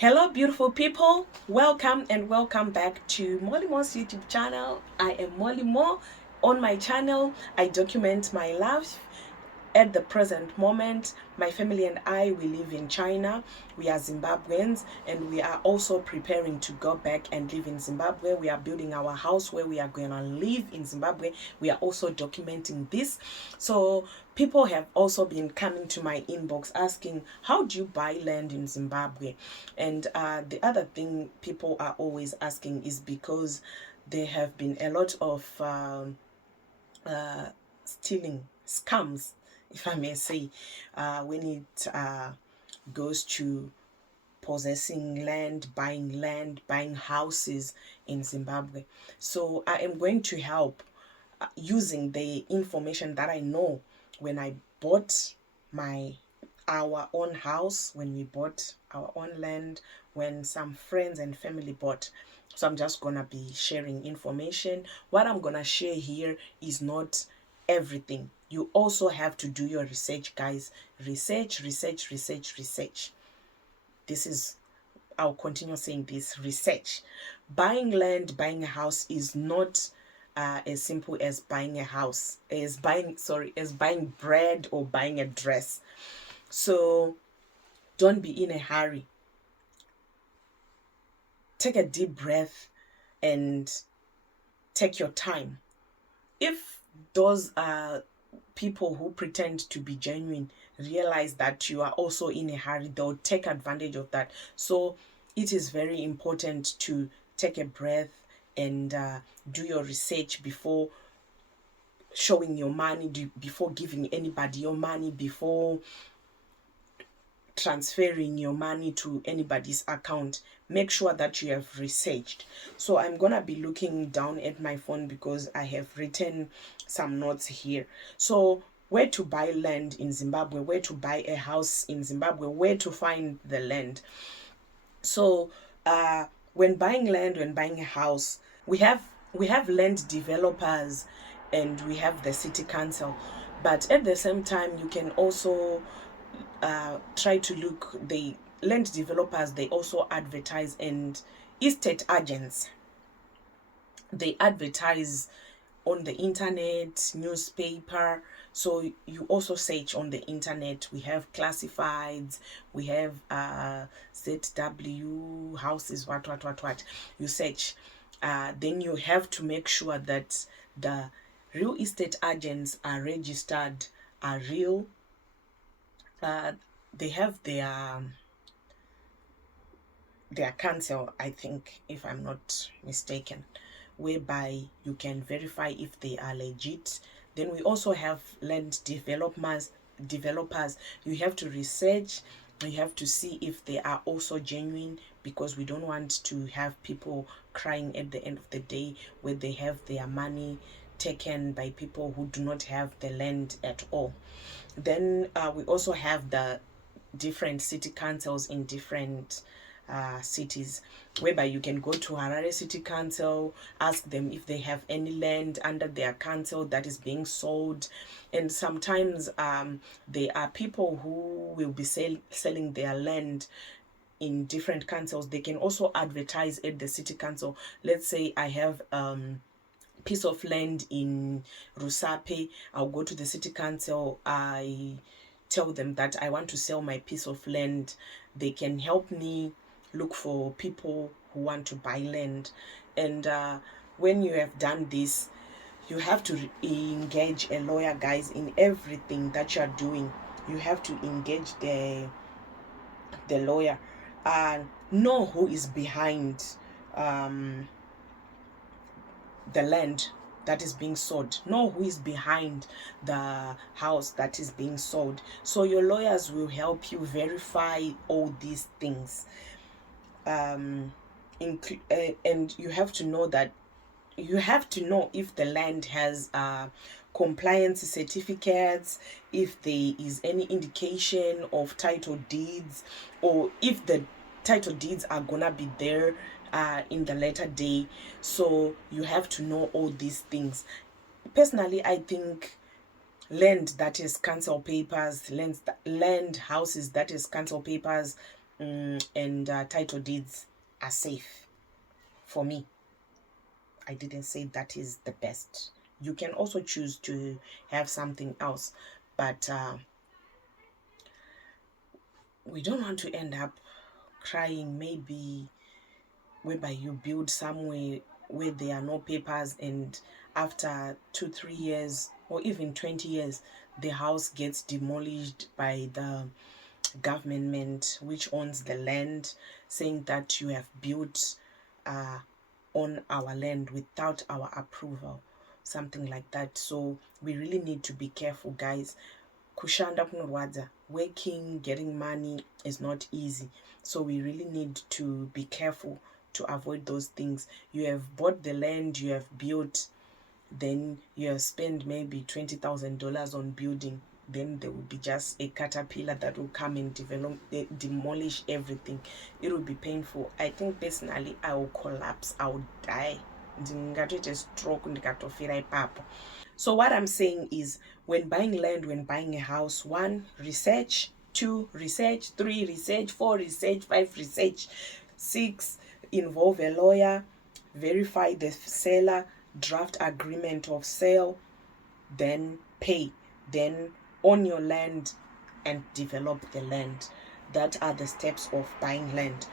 Hello, beautiful people. Welcome and welcome back to Molly-Moe's YouTube channel. I am Molly-Moe. On my channel, I document my life. At the present moment, my family and I, we live in China. We are Zimbabweans, and we are also preparing to go back and live in Zimbabwe. We are building our house where we are going to live in Zimbabwe. We are also documenting this. So people have also been coming to my inbox asking, how do you buy land in Zimbabwe? And the other thing people are always asking is because there have been a lot of stealing scams, if I may say, when it goes to possessing land, buying houses in Zimbabwe. So I am going to help using the information that I know when I bought my our own house, when we bought our own land, when some friends and family bought. So I'm just gonna be sharing information. What I'm gonna share here is not everything. You also have to do your research, guys. Research, research, research, research. This is, I'll continue saying this, research. Buying land, buying a house is not as simple as buying a house, as buying bread or buying a dress. So don't be in a hurry. Take a deep breath and take your time. If those are people who pretend to be genuine realize that you are also in a hurry, they'll take advantage of that. So it is very important to take a breath and do your research before showing your money, before giving anybody your money, before transferring your money to anybody's account. Make sure that you have researched. So I'm gonna be looking down at my phone because I have written some notes here. So where to buy land in Zimbabwe, where to buy a house in Zimbabwe, where to find the land. So when buying land, when buying a house, we have land developers and we have the city council, but at the same time you can also try to look. The land developers, they also advertise, and estate agents, they advertise on the internet, newspaper. So you also search on the internet. We have classifieds, we have ZW houses, what you search. Then you have to make sure that the real estate agents are registered, are real. They have their council, I think, if I'm not mistaken, whereby you can verify if they are legit. Then we also have land developers. You have to research, you have to see if they are also genuine, because we don't want to have people crying at the end of the day where they have their money taken by people who do not have the land at all. Then we also have the different city councils in different cities, whereby you can go to Harare City Council, ask them if they have any land under their council that is being sold. And sometimes there are people who will be selling their land in different councils. They can also advertise at the city council. Let's say I have piece of land in Rusape. I'll go to the city council. I tell them that I want to sell my piece of land. They can help me look for people who want to buy land. And when you have done this, you have to engage a lawyer, guys, in everything that you're doing. You have to engage the lawyer and know who is behind the land that is being sold. Know who is behind the house that is being sold. So your lawyers will help you verify all these things. And you have to know that you have to know if the land has compliance certificates, if there is any indication of title deeds, or if the title deeds are gonna be there in the later day. So you have to know all these things. Personally, I think land that is council papers, land houses that is council papers, and title deeds are safe. For me, I didn't say that is the best. You can also choose to have something else, but we don't want to end up crying, maybe whereby you build somewhere where there are no papers, and after 2 3 years or even 20 years the house gets demolished by the government which owns the land, saying that you have built uh, on our land without our approval, something like that. So we really need to be careful, guys. Kushanda kunorwadza. Working, getting money is not easy, so we really need to be careful to avoid those things. You have bought the land, you have built, then you have spent maybe $20,000 on building, then there will be just a caterpillar that will come and demolish everything. It will be painful. I think personally I will collapse, I will die. Ndingatoite stroke ndikatofira ipapo. So what I'm saying is, when buying land, when buying a house, 1, research; 2, research; 3, research; 4, research; 5, research; 6, involve a lawyer, verify the seller, draft agreement of sale, then pay, then own your land and develop the land. That are the steps of buying land.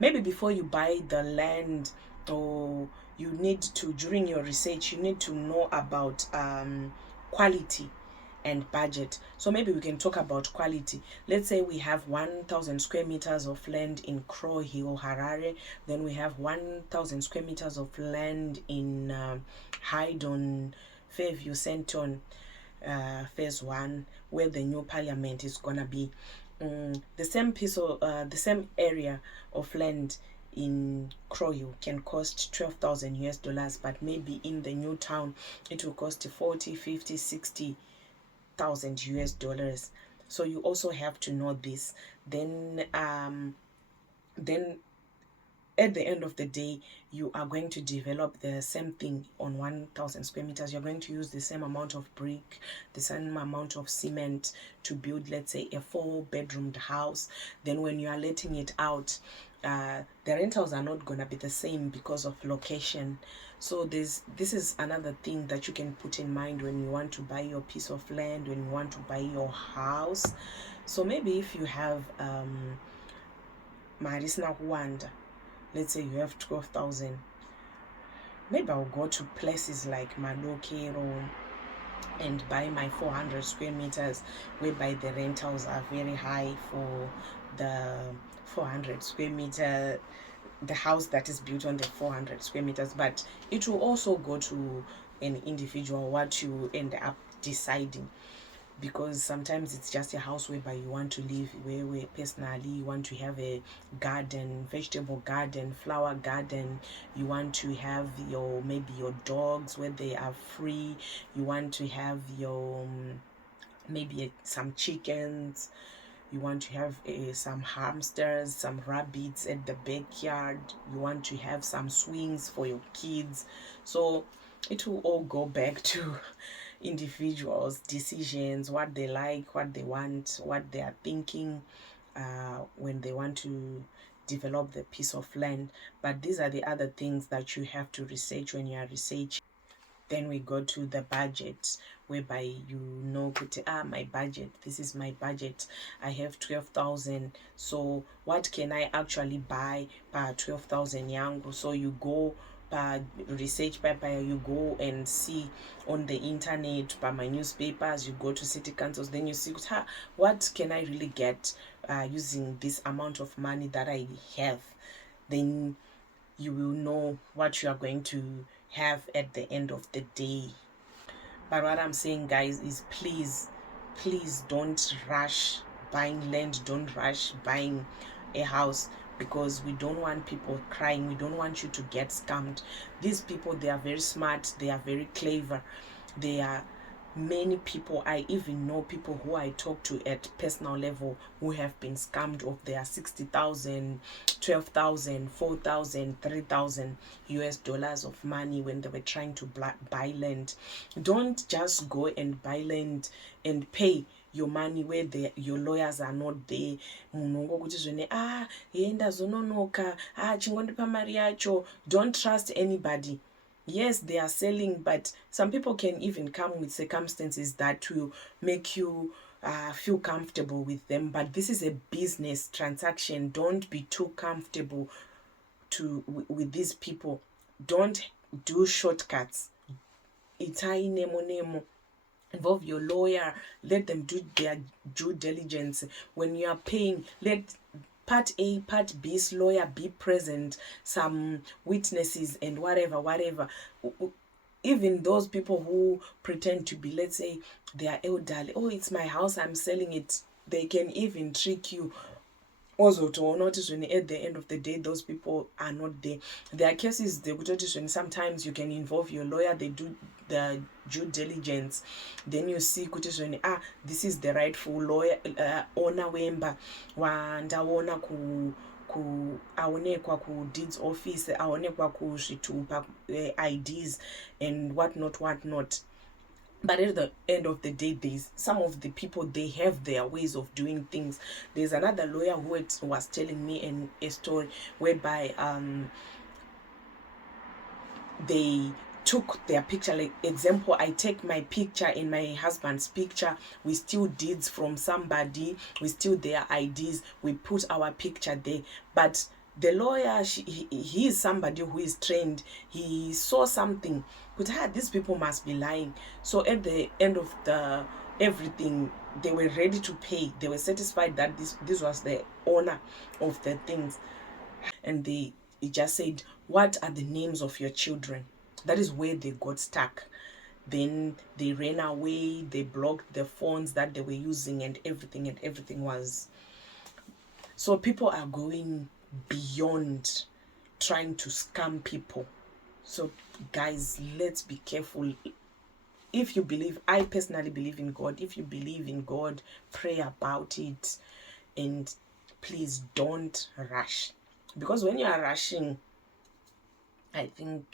Maybe before you buy the land, or you need to, during your research, you need to know about quality and budget. So maybe we can talk about quality. Let's say we have 1,000 square meters of land in Crow Hill, Harare. Then we have 1,000 square meters of land in Haydon, Fairview, Centon, phase 1, where the new parliament is gonna be. The same piece of the same area of land in Crow can cost 12,000 US dollars, but maybe in the new town it will cost 40, 50, 60,000 US dollars. So you also have to know this. Then at the end of the day, you are going to develop the same thing on 1,000 square meters. You're going to use the same amount of brick, the same amount of cement to build, let's say, a 4-bedroomed house. Then when you are letting it out, the rentals are not going to be the same because of location. So this is another thing that you can put in mind when you want to buy your piece of land, when you want to buy your house. So maybe if you have Marisna Wanda, let's say you have 12,000, maybe I'll go to places like Malokero and buy my 400 square meters, whereby the rentals are very high for the 400 square meter, the house that is built on the 400 square meters. But it will also go to an individual what you end up deciding, because sometimes it's just a house whereby you want to live, where personally you want to have a garden, vegetable garden, flower garden. You want to have your, maybe your dogs where they are free. You want to have your maybe some chickens. You want to have some hamsters, some rabbits at the backyard. You want to have some swings for your kids. So it will all go back to individuals' decisions, what they like, what they want, what they are thinking when they want to develop the piece of land. But these are the other things that you have to research when you are researching. Then we go to the budget, whereby you know, my budget, this is my budget, I have 12,000, so what can I actually buy per 12,000 yangu? So you go by research paper, you go and see on the internet, by my newspapers, you go to city councils, then you see what can I really get using this amount of money that I have. Then you will know what you are going to have at the end of the day. But what I'm saying, guys, is please don't rush buying land, don't rush buying a house, because we don't want people crying. We don't want you to get scammed. These people, they are very smart, they are very clever. They are many people, I even know people who I talk to at personal level who have been scammed of their 60,000, 12,000, 4,000, 3,000 US dollars of money when they were trying to buy land. Don't just go and buy land and pay your money where your lawyers are not there. Munhu ngokuti zvene yenda zononoka chingondipa mari yacho. Don't trust anybody. Yes, they are selling, but some people can even come with circumstances that will make you feel comfortable with them. But this is a business transaction. Don't be too comfortable with these people. Don't do shortcuts. Itai nemo. Involve your lawyer. Let them do their due diligence. When you are paying, let part A, part B's lawyer be present, some witnesses and whatever. Even those people who pretend to be, let's say, they are elderly. Oh, it's my house, I'm selling it. They can even trick you. Also, to notice when at the end of the day, those people are not there. There are cases they would notice when sometimes you can involve your lawyer, they do the due diligence. Then you see when this is the rightful lawyer owner wemba wandaona aonekwa ku deeds office, aonekwa ku zvitupa IDs and whatnot. But at the end of the day, there's some of the people, they have their ways of doing things. There's another lawyer who was telling me a story whereby they took their picture. Like example, I take my picture and my husband's picture, we steal deeds from somebody, we steal their IDs, we put our picture there. But the lawyer, he is somebody who is trained. He saw something, but these people must be lying. So at the end of everything, they were ready to pay. They were satisfied that this was the owner of the things. And he just said, what are the names of your children? That is where they got stuck. Then they ran away, they blocked the phones that they were using and everything was. So people are going beyond trying to scam people. So guys, let's be careful. If you believe, I personally believe in God. If you believe in God, pray about it, and please don't rush. Because when you are rushing, I think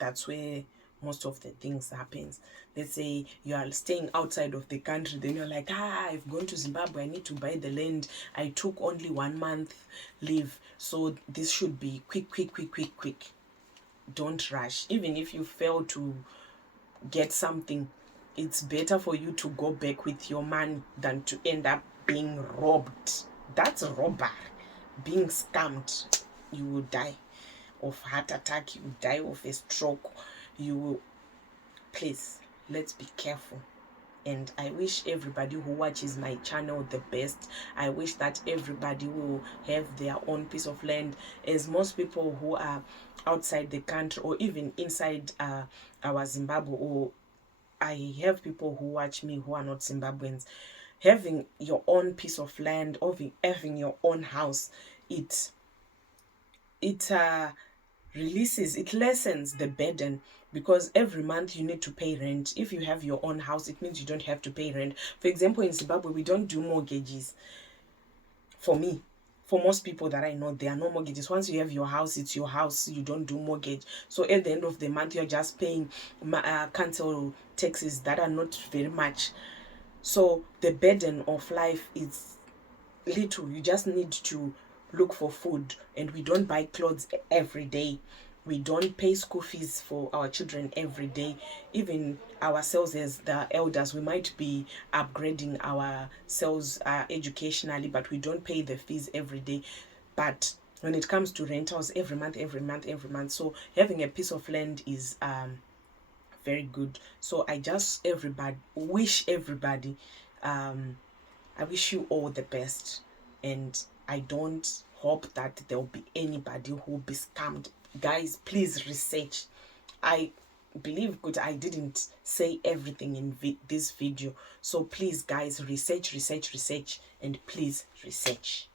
that's where most of the things happens. Let's say you are staying outside of the country, then you're like, I've gone to Zimbabwe, I need to buy the land, I took only 1 month leave, so this should be quick. Don't rush. Even if you fail to get something, it's better for you to go back with your money than to end up being robbed. That's robbery. Being scammed, you will die of heart attack, you will die of a stroke, you will. Please, let's be careful. And I wish everybody who watches my channel the best. I wish that everybody will have their own piece of land, as most people who are outside the country or even inside our Zimbabwe, or I have people who watch me who are not Zimbabweans, having your own piece of land or having your own house, it releases, it lessens the burden, because every month you need to pay rent. If you have your own house, it means you don't have to pay rent. For example, in Zimbabwe, we don't do mortgages. For me, for most people that I know, there are no mortgages. Once you have your house, it's your house. You don't do mortgage. So at the end of the month, you're just paying council taxes that are not very much. So the burden of life is little. You just need to look for food, and we don't buy clothes every day. We don't pay school fees for our children every day. Even ourselves as the elders, we might be upgrading ourselves educationally, but we don't pay the fees every day. But when it comes to rentals, every month. So having a piece of land is very good. So I just wish everybody I wish you all the best, and I don't hope that there will be anybody who will be scammed. Guys, please research. I believe good I didn't say everything in this video, so please guys, research, and please research.